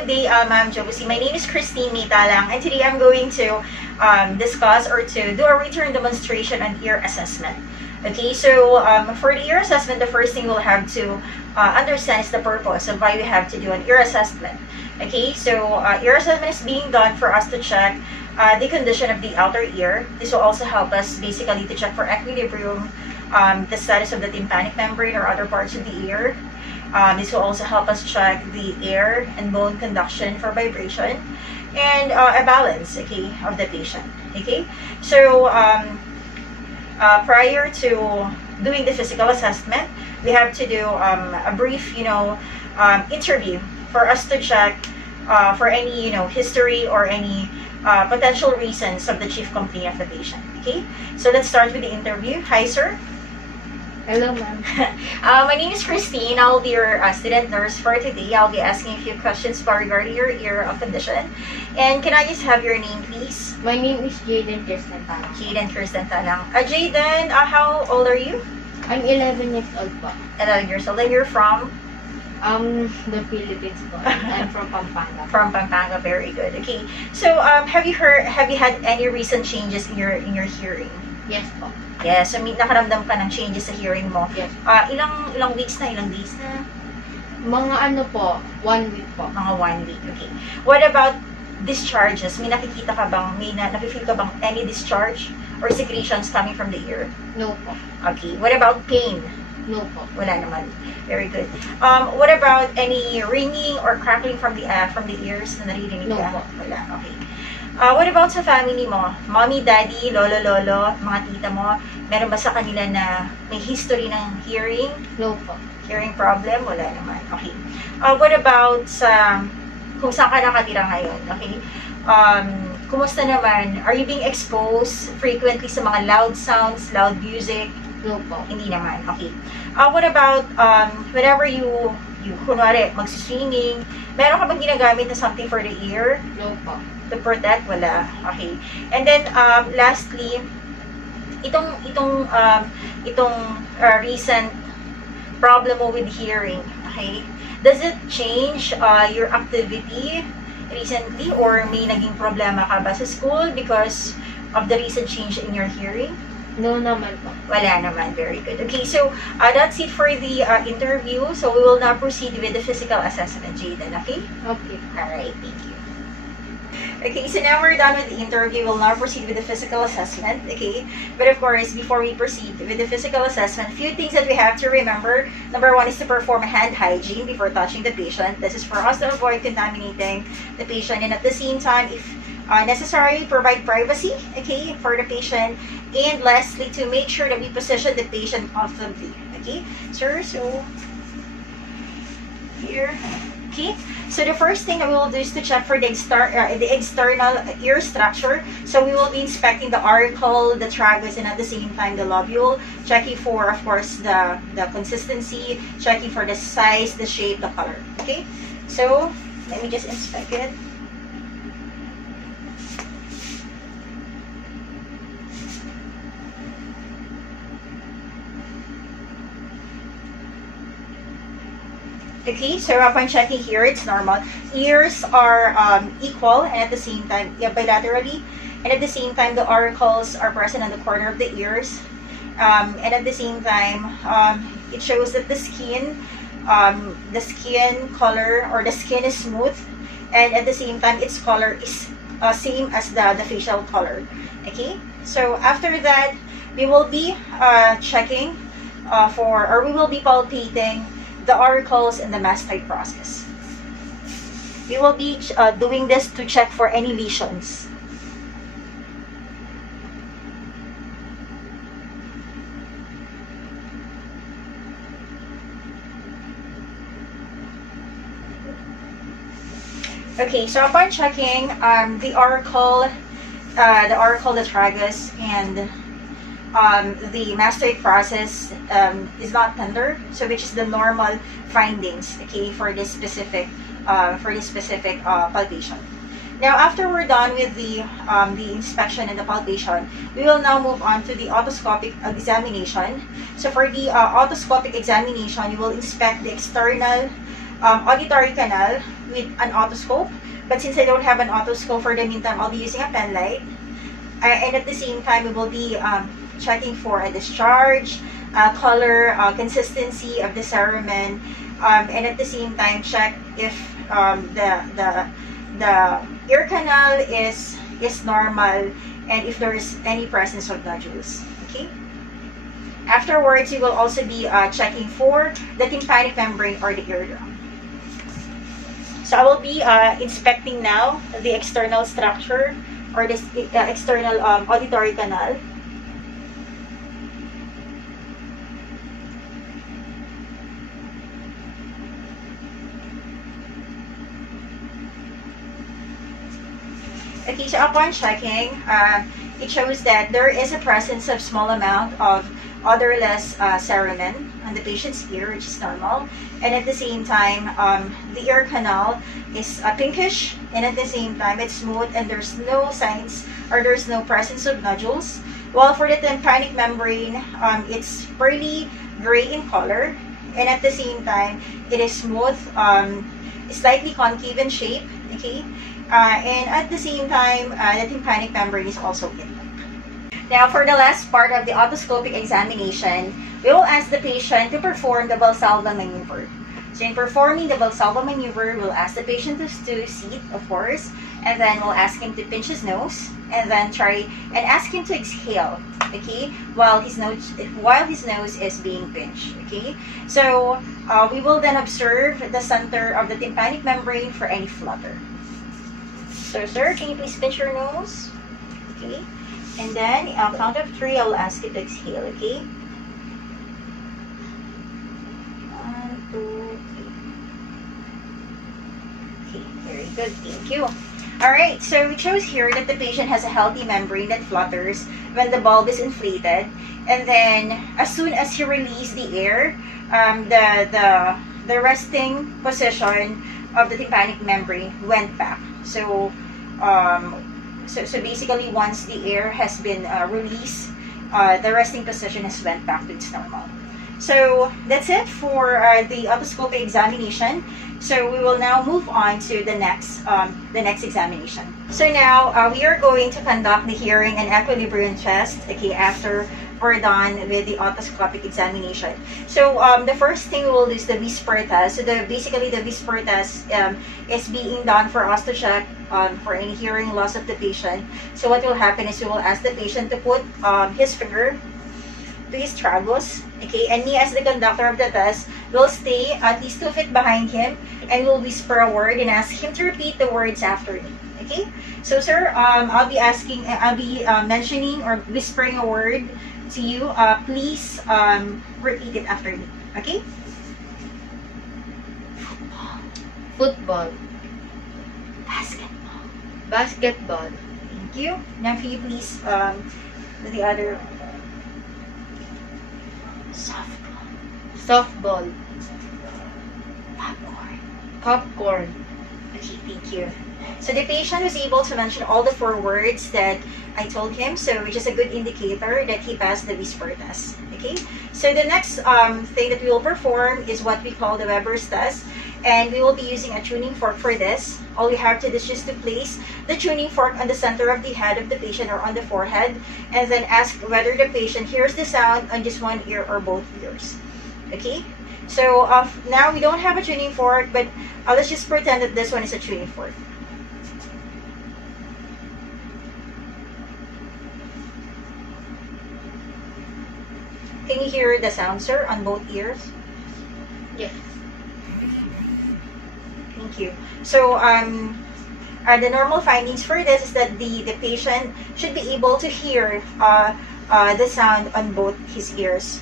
good day, Ma'am Josie. My name is Christine Mitalang, and today I'm going to discuss or to do a return demonstration on ear assessment. Okay, so for the ear assessment, the first thing we'll have to understand is the purpose of why we have to do an ear assessment. Okay, so ear assessment is being done for us to check the condition of the outer ear. This will also help us basically to check for equilibrium, the status of the tympanic membrane or other parts of the ear. This will also help us check the air and bone conduction for vibration and a balance, okay, of the patient. Okay, so prior to doing the physical assessment, we have to do a brief, interview for us to check for any, history or any potential reasons of the chief complaint of the patient. Okay, so let's start with the interview. Hi, sir. Hello, ma'am. My name is Christine. I'll be your student nurse for today. I'll be asking a few questions regarding your ear condition. And can I just have your name, please? My name is Jaden Kirsten Talang. Jaden Kirsten Talang. Jaden, how old are you? I'm 11 years old po. 11 years old. And you're from? The Philippines po. I'm from Pampanga. From Pampanga. Very good. Okay. So, have you had any recent changes in your hearing? Yes po. Yes, so nakaramdam ka ng changes sa hearing mo. Yes. Ilang weeks na? Ilang days na? Mga ano po, 1 week po. Mga 1 week, okay. What about discharges? May nakikita ka bang, napifeel ka bang any discharge or secretions coming from the ear? No po. Okay. What about pain? No po. Wala naman. Very good. What about any ringing or crackling from the ears na naririnig ka? No po. Wala. Okay. What about sa family mo? Mommy, daddy, lolo, lolo, mga tita mo, meron ba sa kanila na may history ng hearing? No po. Hearing problem? Wala naman. Okay. What about sa kung saan ka nakatira ngayon? Okay. Kumusta naman? Are you being exposed frequently sa mga loud sounds, loud music? No po. Hindi naman. Okay. What about whenever you kunwari magsiswimming, meron ka bang ginagamit na something for the ear? No po. To protect? Wala. Okay. And then lastly, itong recent problem mo with hearing, okay? Does it change your activity recently or may naging problema ka ba sa school because of the recent change in your hearing? No naman po. Wala naman. Very good. Okay, so that's it for the interview. So we will now proceed with the physical assessment, Jaden. Okay? Okay. Alright, thank you. Okay, so now we're done with the interview. We'll now proceed with the physical assessment, okay? But of course, before we proceed with the physical assessment, a few things that we have to remember. Number one is to perform hand hygiene before touching the patient. This is for us to avoid contaminating the patient, and at the same time, if necessary, provide privacy, okay, for the patient. And lastly, to make sure that we position the patient comfortably, okay? Sir, so here. Okay, so the first thing that we will do is to check for the external ear structure. So we will be inspecting the auricle, the tragus, and at the same time the lobule, checking for, of course, the consistency, checking for the size, the shape, the color. Okay, so let me just inspect it. Okay, so upon checking here, it's normal. Ears are equal and at the same time, bilaterally. And at the same time, the auricles are present on the corner of the ears. And at the same time, it shows that the skin color or the skin is smooth. And at the same time, its color is same as the facial color. Okay, so after that, we will be checking we will be palpating the auricles and the mastoid process. We will be doing this to check for any lesions. Okay, so upon checking the auricle, the tragus, and the mastoid process is not tender, so which is the normal findings, okay, for this specific palpation. Now, after we're done with the inspection and the palpation, we will now move on to the otoscopic examination. So for the otoscopic examination, you will inspect the external auditory canal with an otoscope. But since I don't have an otoscope for the meantime, I'll be using a pen light. And at the same time, we will be checking for a discharge, color, consistency of the cerumen, and at the same time, check if the ear canal is normal and if there is any presence of nodules. Okay. Afterwards, we will also be checking for the tympanic membrane or the eardrum. So I will be inspecting now the external structure or the external auditory canal. Okay, so upon checking, it shows that there is a presence of small amount of odorless cerumen on the patient's ear, which is normal. And at the same time, the ear canal is pinkish, and at the same time, it's smooth, and there's no signs or there's no presence of nodules. While for the tympanic membrane, it's pearly gray in color, and at the same time, it is smooth, slightly concave in shape. Okay, and at the same time, the tympanic membrane is also intact. Now, for the last part of the otoscopic examination, we will ask the patient to perform the Valsalva maneuver. So in performing the Valsalva maneuver, we'll ask the patient to sit, of course, and then we'll ask him to pinch his nose, and then try and ask him to exhale, okay, while his nose is being pinched, okay. So we will then observe the center of the tympanic membrane for any flutter. So, sir, can you please pinch your nose? Okay. And then, on count of 3, I will ask you to exhale, okay? 1, 2, 3. Okay, very good. Thank you. Alright, so it shows here that the patient has a healthy membrane that flutters when the bulb is inflated. And then, as soon as he released the air, the resting position of the tympanic membrane went back. So, So basically, once the air has been released, the resting position has went back to its normal. So that's it for the otoscopic examination. So we will now move on to the next examination. So now we are going to conduct the hearing and equilibrium test. Okay, after we're done with the otoscopic examination. So the first thing we will do is the whisper test. So basically the whisper test is being done for us to check for any hearing loss of the patient. So what will happen is we will ask the patient to put his finger to his tragus, okay, and me as the conductor of the test will stay at least 2 feet behind him and will whisper a word and ask him to repeat the words after me. Okay, so sir, I'll be mentioning or whispering a word to you. Please repeat it after me. Okay. Football. Basketball. Basketball. Thank you. Now, can you please do the other? Softball. Softball. Popcorn. Popcorn. Okay, thank you. So the patient was able to mention all the 4 words that I told him, so which is a good indicator that he passed the whisper test. Okay, so the next thing that we will perform is what we call the Weber's test, and we will be using a tuning fork for this. All we have to do is just to place the tuning fork on the center of the head of the patient or on the forehead, and then ask whether the patient hears the sound on just one ear or both ears. Okay, so now we don't have a tuning fork, but let's just pretend that this one is a tuning fork. Can you hear the sound, sir, on both ears? Yes. Thank you. So, the normal findings for this is that the patient should be able to hear the sound on both his ears,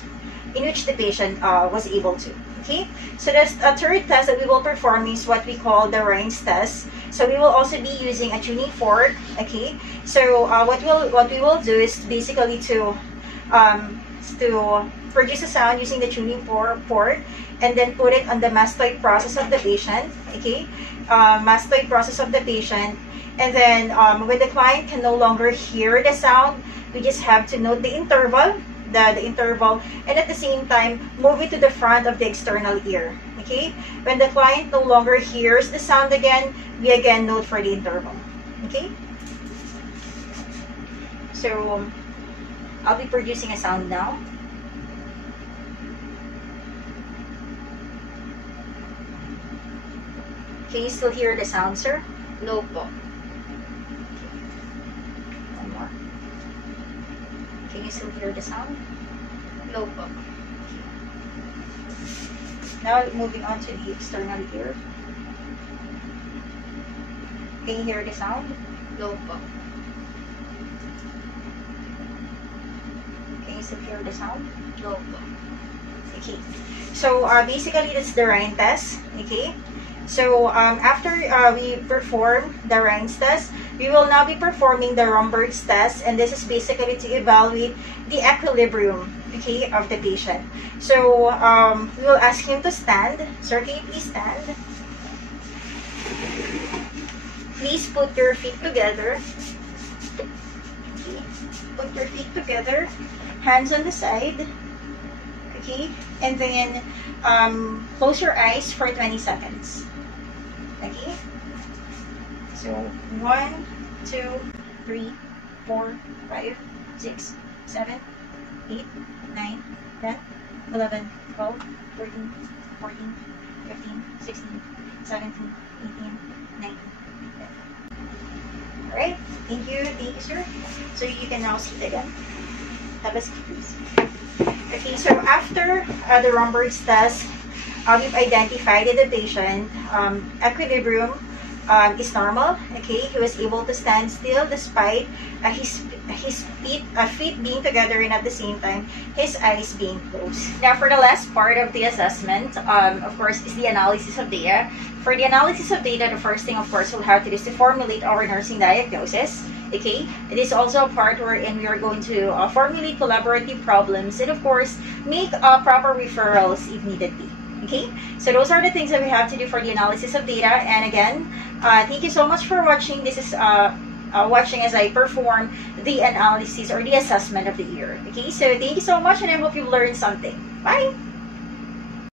in which the patient was able to. Okay, so the third test that we will perform is what we call the Rhine's test. So we will also be using a tuning fork. Okay, so what we will do is basically to produce a sound using the tuning fork, and then put it on the mastoid process of the patient. Okay, mastoid process of the patient, and then when the client can no longer hear the sound, we just have to note the interval the interval, and at the same time, move it to the front of the external ear. Okay? When the client no longer hears the sound again, we again note for the interval. Okay? So, I'll be producing a sound now. Can you still hear the sound, sir? No po. One more. Can you still hear the sound? No po. Now, moving on to the external ear. Can you hear the sound? No po. Can you still hear the sound? No po. Okay. So, basically, that's the Rhine test. Okay. So, after we perform the Rhine's test, we will now be performing the Romberg's test, and this is basically to evaluate the equilibrium, okay, of the patient. So, we will ask him to stand. Sir, can you please stand? Please put your feet together. Okay. Put your feet together. Hands on the side. Okay. And then, close your eyes for 20 seconds. Okay. So 1, 2, 3, 4, 5, 6, 7, 8, 9, 10, 11, 12, 13, 14, 15, 16, 17, 18, 19. Alright, thank you, sir. So you can now sit again. Have a seat, please. Okay, so after the Romberg's test, we've identified in the patient equilibrium is normal. Okay, he was able to stand still despite his feet being together and at the same time his eyes being closed. Now, for the last part of the assessment, of course, is the analysis of data. For the analysis of data, the first thing, of course, we'll have to do is to formulate our nursing diagnosis. Okay, it is also a part wherein we are going to formulate collaborative problems and, of course, make proper referrals if needed be. Okay, so those are the things that we have to do for the analysis of data. And again, thank you so much for watching. This is watching as I perform the analysis or the assessment of the ear. Okay, so thank you so much, and I hope you've learned something. Bye!